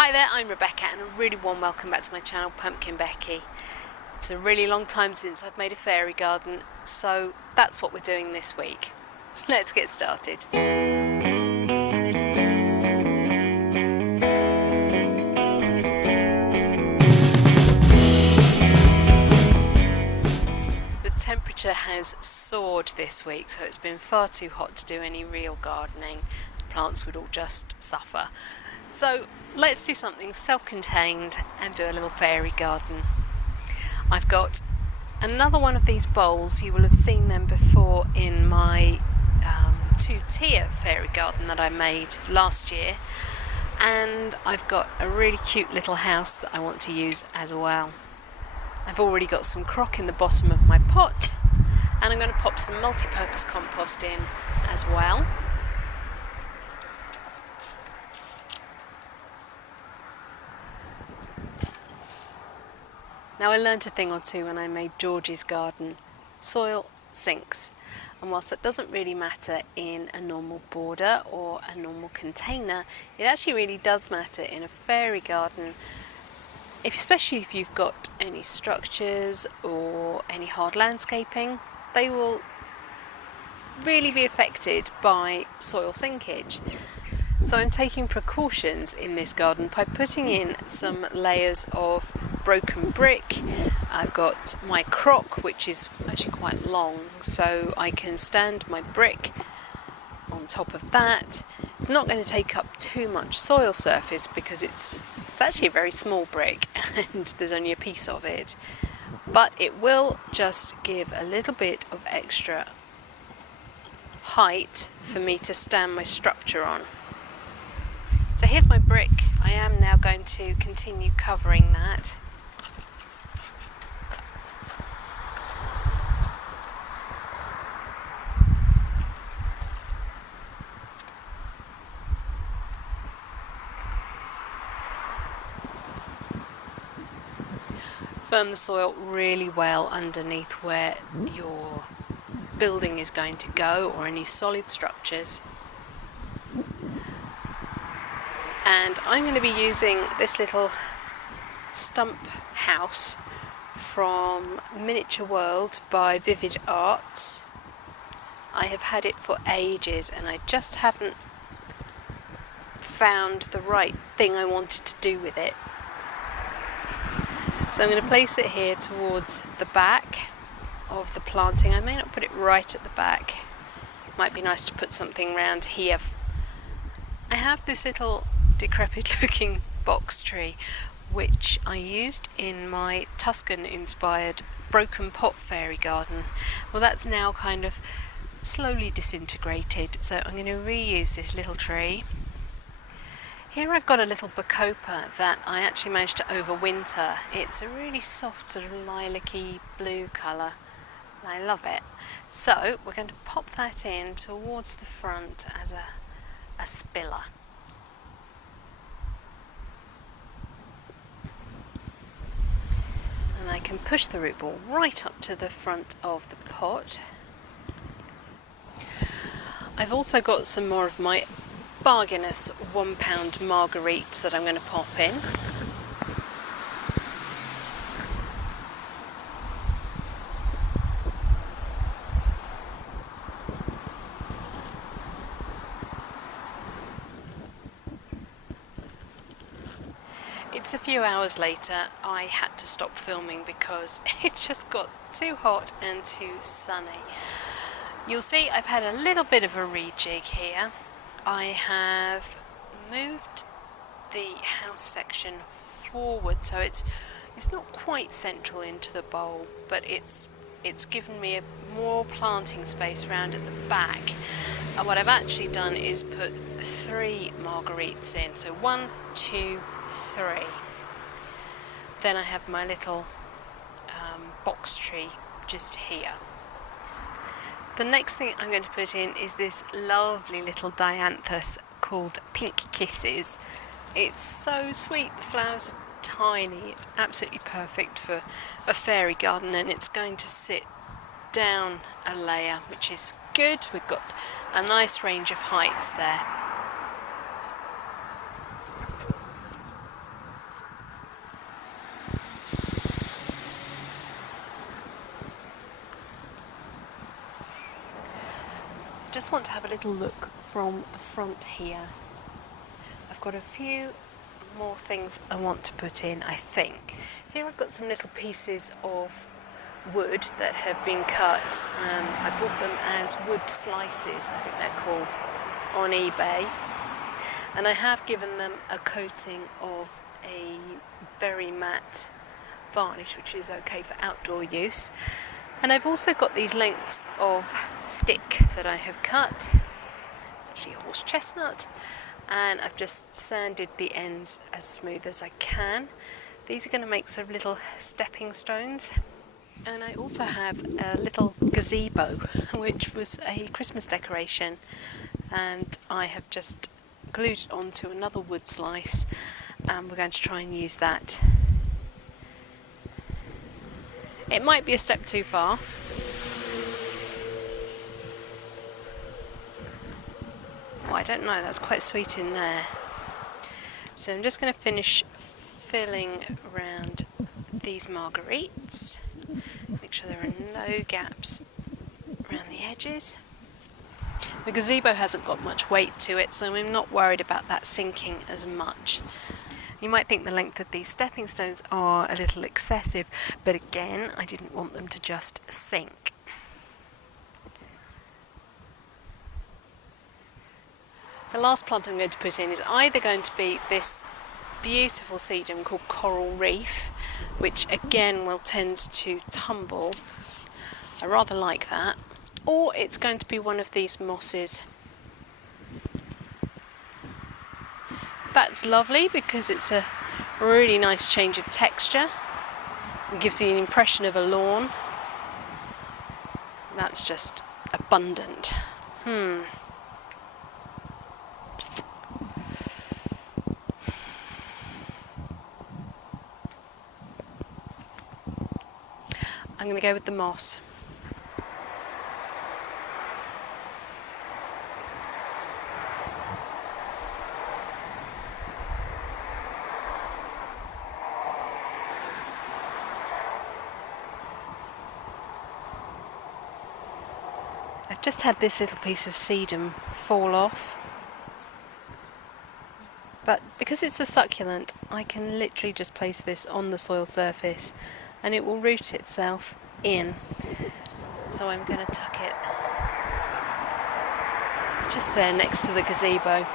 Hi there, I'm Rebecca and a really warm welcome back to my channel PumpkinBecki. It's a really long time since I've made a fairy garden, so that's what we're doing this week. Let's get started. The temperature has soared this week, so it's been far too hot to do any real gardening. The plants would all just suffer. So let's do something self-contained and do a little fairy garden. I've got another one of these bowls. You will have seen them before in my two-tier fairy garden that I made last year. And I've got a really cute little house that I want to use as well. I've already got some crock in the bottom of my pot, and I'm going to pop some multi-purpose compost in as well. Now, I learnt a thing or two when I made George's garden. Soil sinks, and whilst that doesn't really matter in a normal border or a normal container, it actually really does matter in a fairy garden, especially if you've got any structures or any hard landscaping. They will really be affected by soil sinkage. So I'm taking precautions in this garden by putting in some layers of broken brick. I've got my crock, which is actually quite long, so I can stand my brick on top of that. It's not going to take up too much soil surface because it's actually a very small brick and there's only a piece of it, but it will just give a little bit of extra height for me to stand my structure on. So here's my brick. I am now going to continue covering that. Firm the soil really well underneath where your building is going to go, or any solid structures. And I'm going to be using this little stump house from Miniature World by Vivid Arts. I have had it for ages and I just haven't found the right thing I wanted to do with it. So I'm going to place it here towards the back of the planting. I may not put it right at the back. Might be nice to put something around here. I have this little decrepit looking box tree which I used in my Tuscan inspired broken pot fairy garden. Well, that's now kind of slowly disintegrated, so I'm going to reuse this little tree. Here I've got a little Bacopa that I actually managed to overwinter. It's a really soft sort of lilac-y blue colour and I love it. So we're going to pop that in towards the front as a spiller. And I can push the root ball right up to the front of the pot. I've also got some more of my bargainous £1 Margarite that I'm going to pop in. It's a few hours later. I had to stop filming because it just got too hot and too sunny. You'll see I've had a little bit of a rejig here. I have moved the house section forward, so it's not quite central into the bowl, but it's given me more planting space around at the back. And what I've actually done is put 3 Margarites in, so 1, 2, 3. Then I have my little box tree just here. The next thing I'm going to put in is this lovely little Dianthus called Pink Kisses. It's so sweet, the flowers are tiny, it's absolutely perfect for a fairy garden, and it's going to sit down a layer, which is good. We've got a nice range of heights there. just want to have a little look from the front here. I've got a few more things I want to put in, I think. Here I've got some little pieces of wood that have been cut. I bought them as wood slices, I think they're called, on eBay. And I have given them a coating of a very matte varnish, which is okay for outdoor use. And I've also got these lengths of stick that I have cut. It's actually a horse chestnut. And I've just sanded the ends as smooth as I can. These are going to make sort of little stepping stones. And I also have a little gazebo, which was a Christmas decoration, and I have just glued it onto another wood slice, and we're going to try and use that. It might be a step too far. Oh, I don't know, that's quite sweet in there. So I'm just going to finish filling around these margarites. Make sure there are no gaps around the edges. The gazebo hasn't got much weight to it, so I'm not worried about that sinking as much. You might think the length of these stepping stones are a little excessive, but again, I didn't want them to just sink. The last plant I'm going to put in is either going to be this beautiful sedum called Coral Reef, which again will tend to tumble. I rather like that. Or it's going to be one of these mosses. That's lovely because it's a really nice change of texture and gives you an impression of a lawn. That's just abundant. I'm going to go with the moss. I've just had this little piece of sedum fall off, but because it's a succulent, I can literally just place this on the soil surface and it will root itself in. So I'm going to tuck it just there next to the gazebo.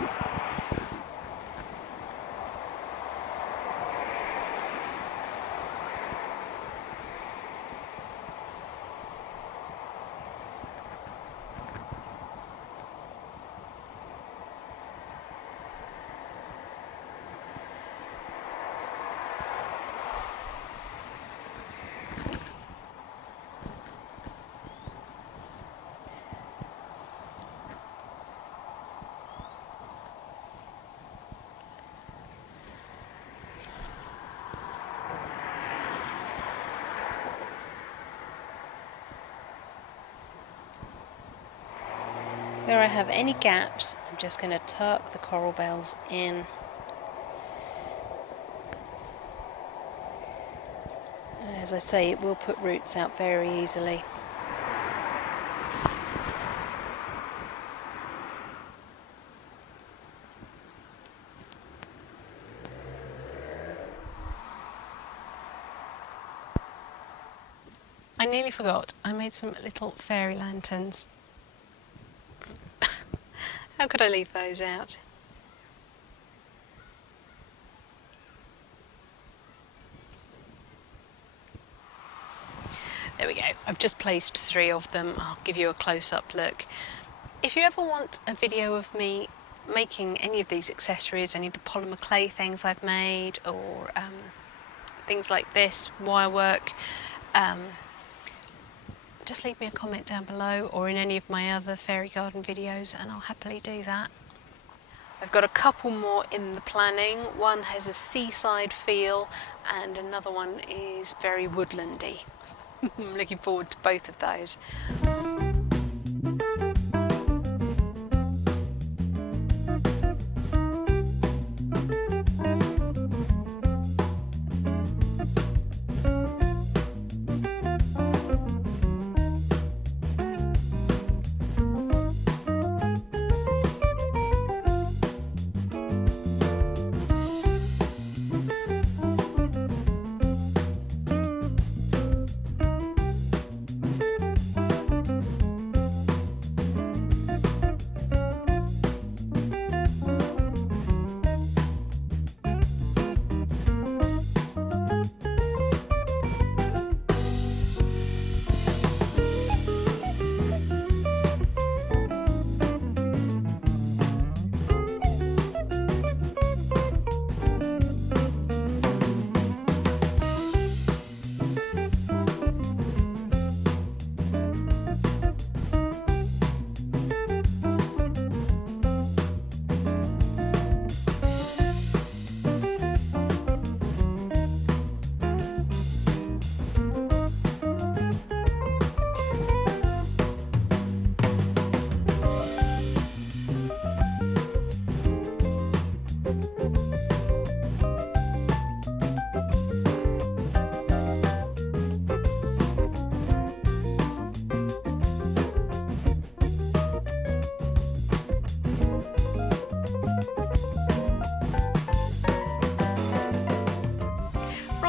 Where I have any gaps, I'm just going to tuck the coral bells in. And as I say, it will put roots out very easily. I nearly forgot, I made some little fairy lanterns. How could I leave those out? There we go. I've just placed 3 of them. I'll give you a close-up look. If you ever want a video of me making any of these accessories, any of the polymer clay things I've made, or things like this, wire work, just leave me a comment down below or in any of my other fairy garden videos and I'll happily do that. I've got a couple more in the planning. One has a seaside feel and another one is very woodlandy. I'm looking forward to both of those.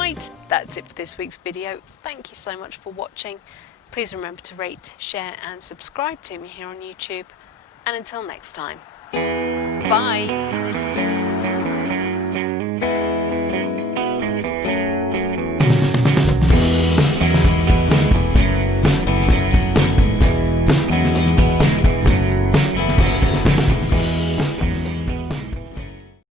Right, that's it for this week's video. Thank you so much for watching. Please remember to rate, share and subscribe to me here on YouTube. And until next time, bye!